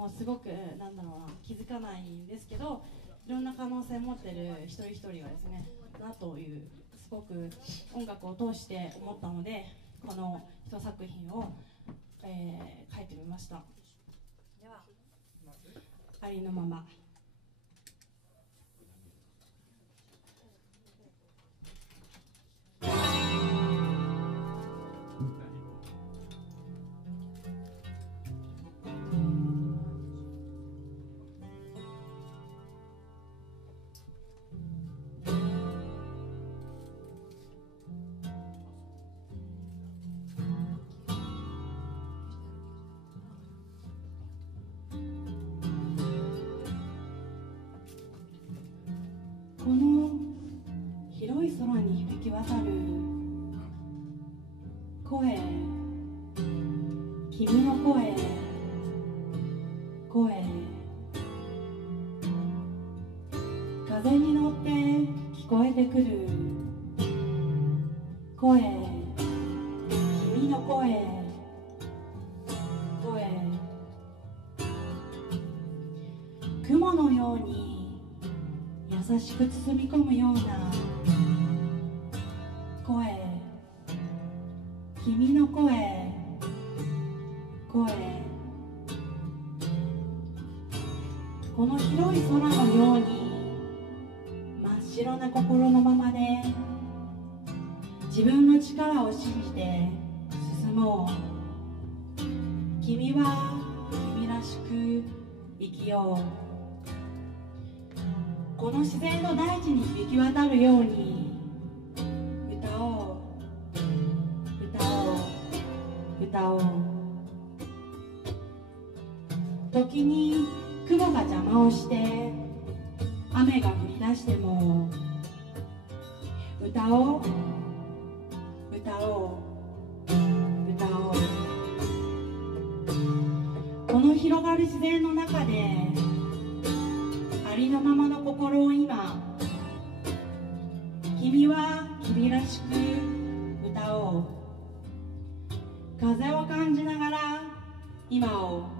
もうすごくなんだろうな、気づかないんですけど、いろんな可能性を持ってる一人一人がですねなというすごく音楽を通して思ったので、この一作品を、書いてみました。ではありのまま。この広い空に響き渡る声、君の声、声、風に乗って聞こえてくる声、君の声、声、雲のように優しく包み込むような声、君の声、声、この広い空のように真っ白な心のままで自分の力を信じて進もう。君は君らしく生きよう。この自然の大地に響き渡るように歌おう、歌おう、歌おう。時に雲が邪魔をして雨が降り出しても歌おう、歌おう、歌おう。この広がる自然の中でありのままの心を今、君は君らしく歌おう。風を感じながら今を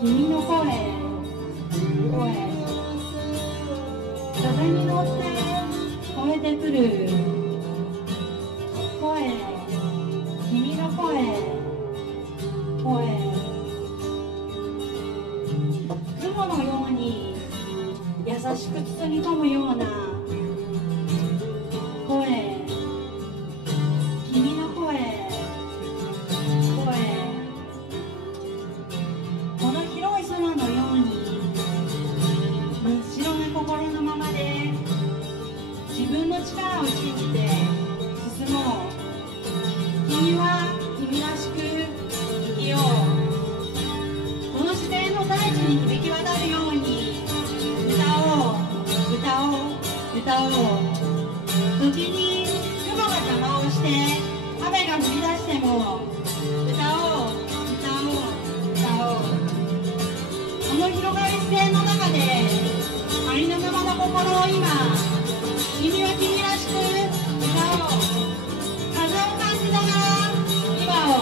君の声、声、風に乗って聞こえてくる声、君の声、声、雲のように優しく包み込むような声、君の声、声、自分の力を信じて進もう。君は君らしく生きよう。この自然の大地に響き渡るように歌おう、歌おう、歌おう。時に雲が邪魔をして雨が降り出しても歌おう、歌おう、歌おう。この広がる自然の中でありのままの心を今、君は君らしく歌おう。風を感じながら今を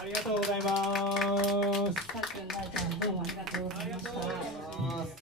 ありがとうございます。さっくん、大ちゃん、どうもありがとうございました。